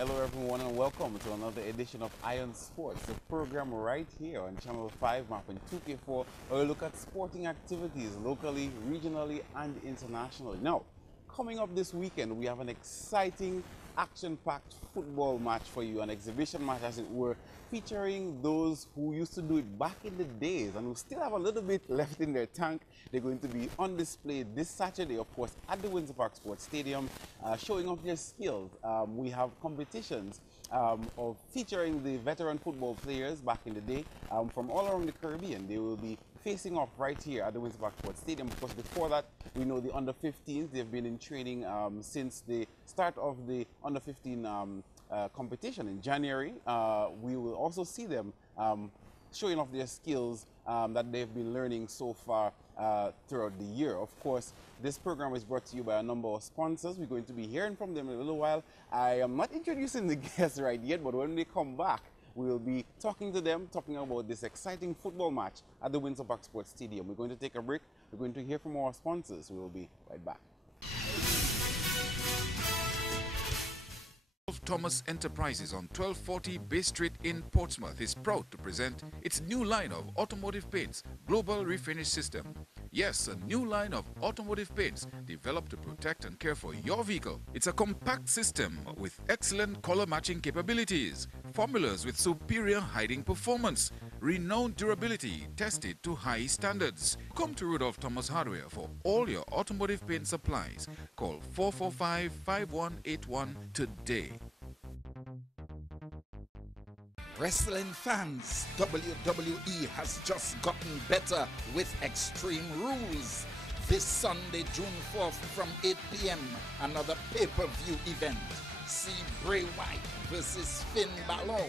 Hello everyone and welcome to another edition of Iron Sports, the program right here on Channel 5 mapping 2K4 where we look at sporting activities locally, regionally and internationally. Now, coming up this weekend we have an exciting action-packed football match for you, an exhibition match as it were, featuring those who used to do it back in the days and who still have a little bit left in their tank. They're going to be on display this Saturday, of course, at the Windsor Park Sports Stadium, showing off their skills. We have competitions of featuring the veteran football players back in the day from all around the Caribbean. They will be facing off right here at the Windsor Park Sports Stadium. Of course, before that, we know the under-15s. They've been in training since the start of the under-15 competition in January. We will also see them showing off their skills that they've been learning so far throughout the year. Of course, this program is brought to you by a number of sponsors. We're going to be hearing from them in a little while. I am not introducing the guests right yet, but when they come back, we will be talking to them, talking about this exciting football match at the Windsor Park Sports Stadium. We're going to take a break. We're going to hear from our sponsors. We will be right back. Thomas Enterprises on 1240 Bay Street in Portsmouth is proud to present its new line of automotive paints, Global Refinish System. Yes, a new line of automotive paints developed to protect and care for your vehicle. It's a compact system with excellent color matching capabilities, formulas with superior hiding performance, renowned durability tested to high standards. Come to Rudolph Thomas Hardware for all your automotive paint supplies. Call 445-5181 today. Wrestling fans, WWE has just gotten better with Extreme Rules. This Sunday, June 4th from 8 p.m., another pay-per-view event. See Bray Wyatt versus Finn Balor,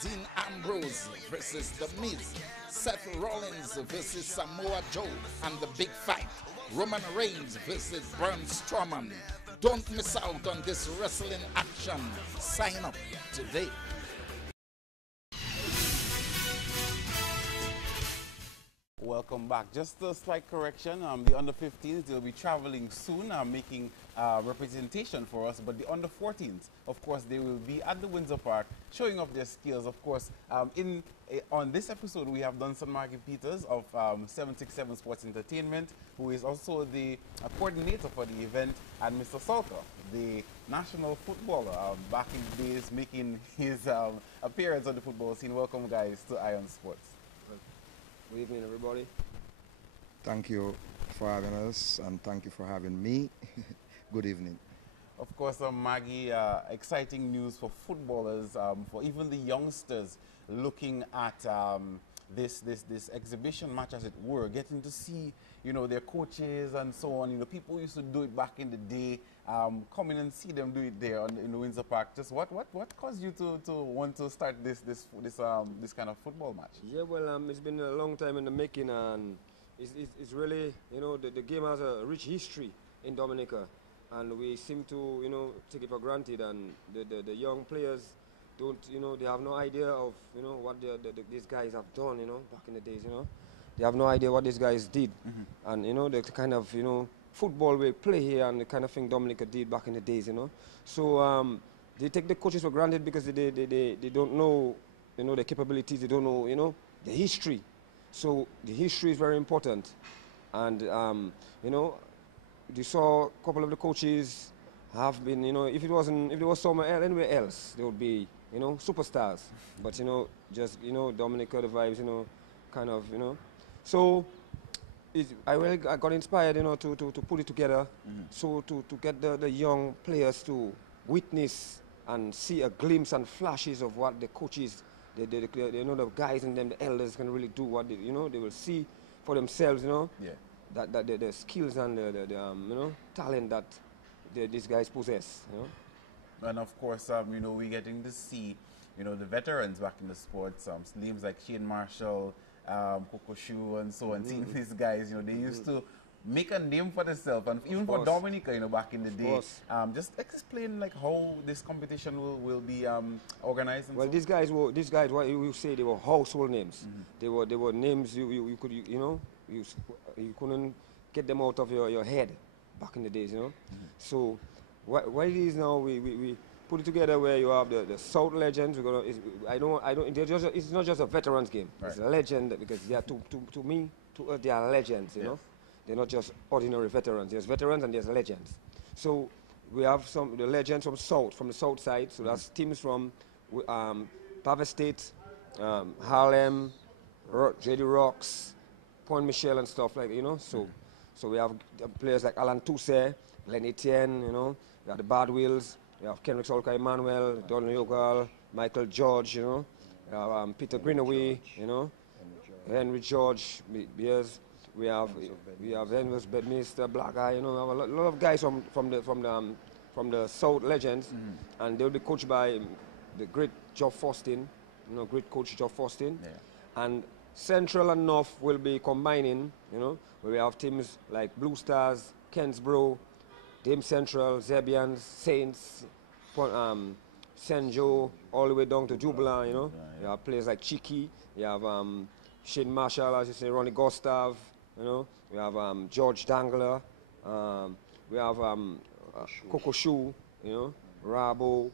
Dean Ambrose versus The Miz, Seth Rollins versus Samoa Joe, and the big fight, Roman Reigns versus Braun Strowman. Don't miss out on this wrestling action. Sign up today. Welcome back. Just a slight correction, the under-15s, they'll be traveling soon, making representation for us, but the under-14s, of course, they will be at the Windsor Park, showing off their skills. Of course, on this episode, we have Dunson Maggie Peters of 767 Sports Entertainment, who is also the coordinator for the event, and Mr. Salker, the national footballer, back in the days, making his appearance on the football scene. Welcome, guys, to Iron Sports. Good evening, everybody. Thank you for having us, and thank you for having me. Good evening. Of course, Maggie, exciting news for footballers, for even the youngsters looking at this exhibition match, as it were, getting to see, you know, their coaches and so on. You know, people used to do it back in the day. Come in and see them do it there in the Windsor Park. Just what caused you to want to start this kind of football match? Yeah, well, it's been a long time in the making, and it's really, you know, the game has a rich history in Dominica, and we seem to, you know, take it for granted, and the young players don't, you know, they have no idea of, you know, what these guys have done, you know, back in the days, you know. They have no idea what these guys did, and, you know, the kind of, you know, football we play here and the kind of thing Dominica did back in the days, you know. So they take the coaches for granted because they don't know, you know, the capabilities, they don't know, you know, the history. So the history is very important, and, you know, you saw a couple of the coaches have been, you know, if it was somewhere anywhere else, they would be, you know, superstars. But, you know, just, you know, Dominica, the vibes, you know, kind of, you know. So I got inspired, you know, to put it together, so to get the young players to witness and see a glimpse and flashes of what the coaches, you know, the guys and them, the elders can really do, what they, you know, they will see for themselves, you know, that the skills and the you know, talent that these guys possess, you know. And of course, you know, we're getting to see, you know, the veterans back in the sports, names like Shane Marshall, Coco Shoe and so on, seeing these guys, you know, they used to make a name for themselves, and even for Dominica, you know, back in the day. Just explain like how this competition will be organized. And well, these guys, what you say, they were household names. They were names you could, you know, you couldn't get them out of your head back in the days, you know. So what it is now, we put it together where you have the South legends. We're gonna. It's not just a veterans game. Right. It's a legend because they are to me, to us, they are legends. You know, they're not just ordinary veterans. There's veterans and there's legends. So we have the legends from the south side. So that's teams from Pava State, Harlem, JD Rocks, Point Michelle and stuff like, you know. So we have players like Alan Tousse, Len Etienne, you know. We have the Bad Wheels. We have Kendrick Solka Emmanuel, Don Yogal, Michael George, you know. We have Peter Greenaway, you know. Henry George, yes. We have Henry Bedminster, Black Eye, you know. We have a lot of guys from the South legends, and they'll be coached by the great Geoff Faustin, you know, great coach Geoff Faustin. Yeah. And Central and North will be combining, you know, where we have teams like Blue Stars, Kensbro, Dame Central, Zebians, Saints, St. Joe, all the way down to Jubilant, you know. You have players like Cheeky, you have Shane Marshall, as you say, Ronnie Gustav, you know. We have George Dangler, we have Coco Shoe, you know, Rabo,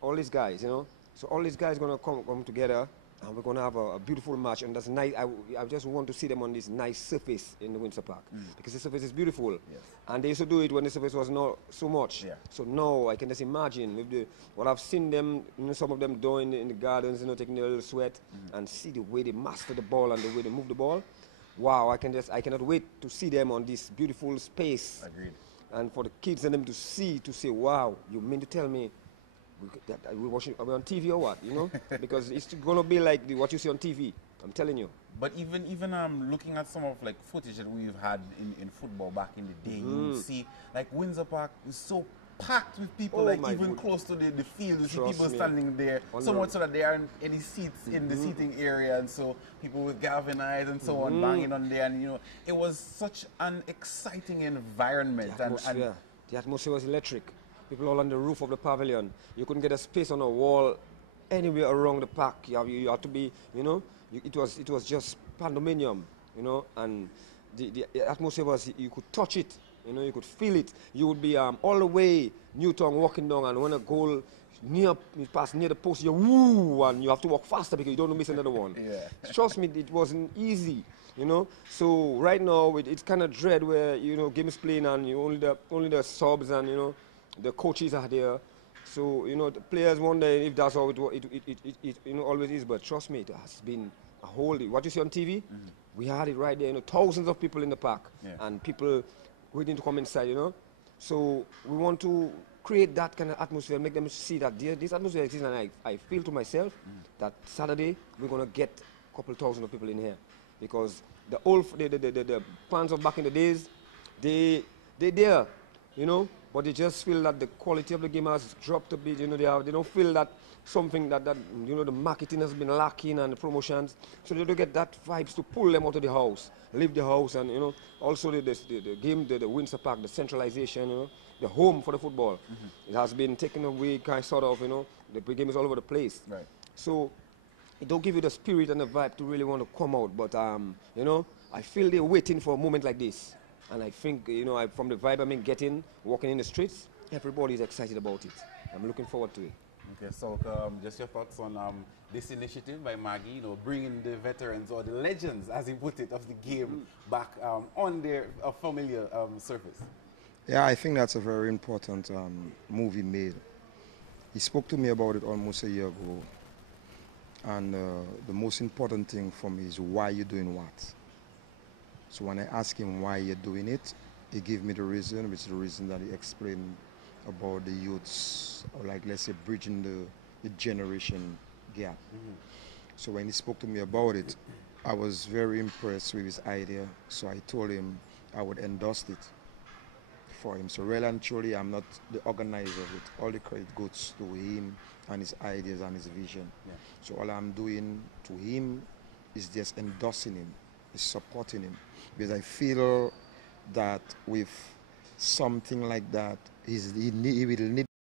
all these guys, you know. So all these guys are going to come together, and we're going to have a beautiful match. And that's nice. I just want to see them on this nice surface in the Windsor Park, because the surface is beautiful. Yes. And they used to do it when the surface was not so much. Yeah. So now I can just imagine with what I've seen them, you know, some of them doing in the gardens, you know, taking a little sweat, and see the way they master the ball and the way they move the ball. Wow, I cannot wait to see them on this beautiful space. Agreed. And for the kids and them to say, wow, you mean to tell me are we on TV or what, you know? Because it's going to be like what you see on TV, I'm telling you. But even looking at some of like footage that we've had in football back in the day, you will see like Windsor Park is so packed with people, like even close to the field. You see people standing there, so much so that there aren't any seats in the seating area, and so people with galvanized and so on banging on there, and you know, it was such an exciting environment. The atmosphere was electric. People all on the roof of the pavilion. You couldn't get a space on a wall anywhere around the park. You had to be, you know, it was just pandemonium, you know, and the atmosphere was, you could touch it, you know, you could feel it. You would be all the way Newtown walking down, and when a goal you pass near the post, you woo, and you have to walk faster because you don't want to miss another one. Trust me, it wasn't easy, you know. So right now it's kind of dread where, you know, games playing and only the subs and, you know, the coaches are there. So, you know, the players wonder if that's how it you know, always is. But trust me, it has been a whole, what you see on TV, we had it right there, you know, thousands of people in the park, and people waiting to come inside, you know. So we want to create that kind of atmosphere, make them see that this atmosphere exists, and I feel to myself that Saturday we're going to get a couple thousand of people in here, because the fans of back in the days, they're there, you know, but they just feel that the quality of the game has dropped a bit, you know. They don't feel that something that you know, the marketing has been lacking and the promotions, so they don't get that vibes to pull them out of the house, leave the house, and, you know, also the game, the Windsor Park, the centralization, you know, the home for the football, it has been taken away, kind of, sort of, you know, the game is all over the place. Right. So it don't give you the spirit and the vibe to really want to come out, but you know, I feel they're waiting for a moment like this. And I think, you know, from the vibe I'm getting, walking in the streets, everybody's excited about it. I'm looking forward to it. Okay, so just your thoughts on this initiative by Maggie, you know, bringing the veterans, or the legends, as he put it, of the game back on their familiar surface. Yeah, I think that's a very important move he made. He spoke to me about it almost a year ago. And the most important thing for me is why you're doing what. So when I asked him why you're doing it, he gave me the reason, which is the reason that he explained about the youths, or like, let's say, bridging the generation gap. So when he spoke to me about it, I was very impressed with his idea. So I told him I would endorse it for him. So really and truly, I'm not the organizer of it. All the credit goes to him and his ideas and his vision. So all I'm doing to him is just endorsing him, is supporting him. Because I feel that with something like that, he will need